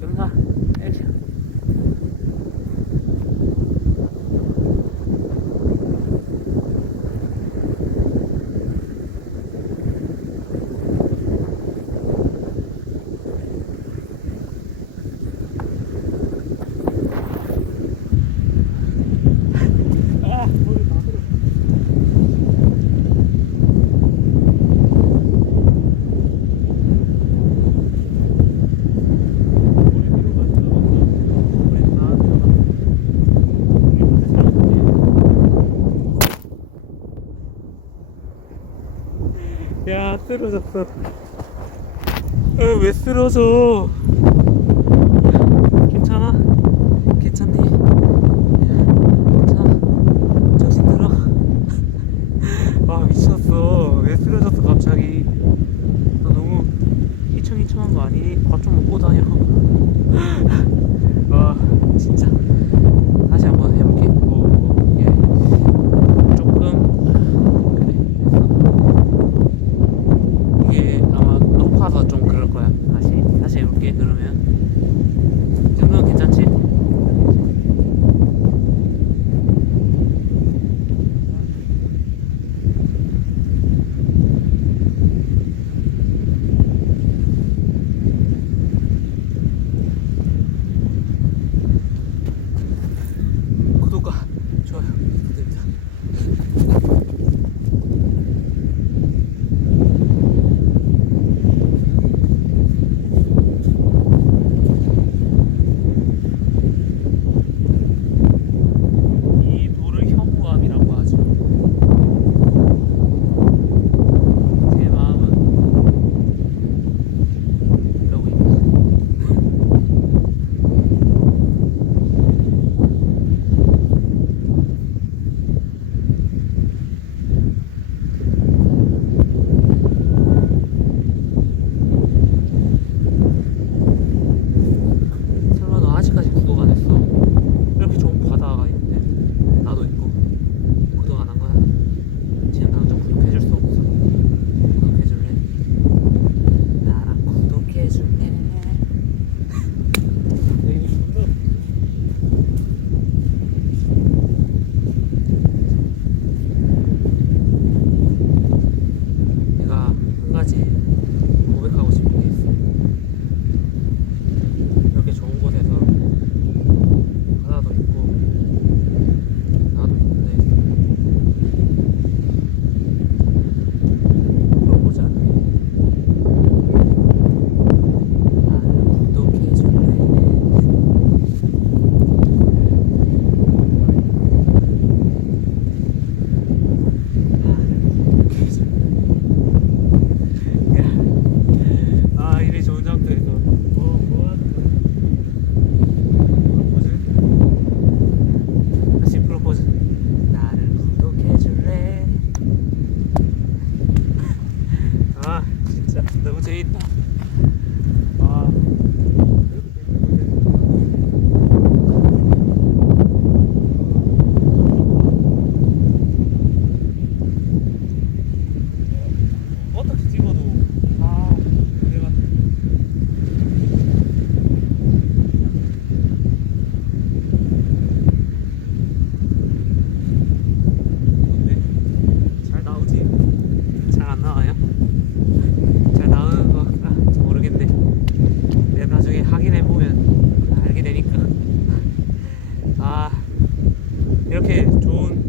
영상 액션. 야, 쓰러졌어. 왜 쓰러져? 괜찮아? 괜찮니? 괜찮아? 정신 들어? 아, 미쳤어. 왜 쓰러졌어, 갑자기? 너 너무 희청희청한 거 아니니? 밥 좀 먹고 다녀. 와, 진짜. 다시 한번 해볼게. 오, 예. 조금. 이게 아마 높아서 좀 그럴 거야. 다시 해볼게. 그러면 이 정도는 괜찮지? 구독과 좋아요 부탁드립니다. 이 돌을 현무암이라고 하죠. 제 마음은 이러고 있다. 설마 너 아직까지 구독 안 했어? 이렇게 좋은 바다가 있는데 나도 있고 구독 안 한 거야? 지금 당장 구독해줄 수 없어. 구독해줄래? 나랑 구독해줄래? 내가 한 가지 고백하고 싶은 게 있어. 이렇게 좋은 곳에서 바다도 있고 나도 있는데 물어보지 않을래? 나를 구독해줄래? 나를 구독해줄래? 아, 이리 좋은 장소에서 뭐하는 거야? 프로포즈? 다시 프로포즈. 나를 구독해줄래? 아, 진짜 너무 재밌다. 아, 어떻게 찍어도 내가 근데 잘 나오지? 잘 안 나와요? 잘 나오는 거가 모르겠네. 내가 나중에 확인해보면 알게 되니까. 아, 이렇게 좋은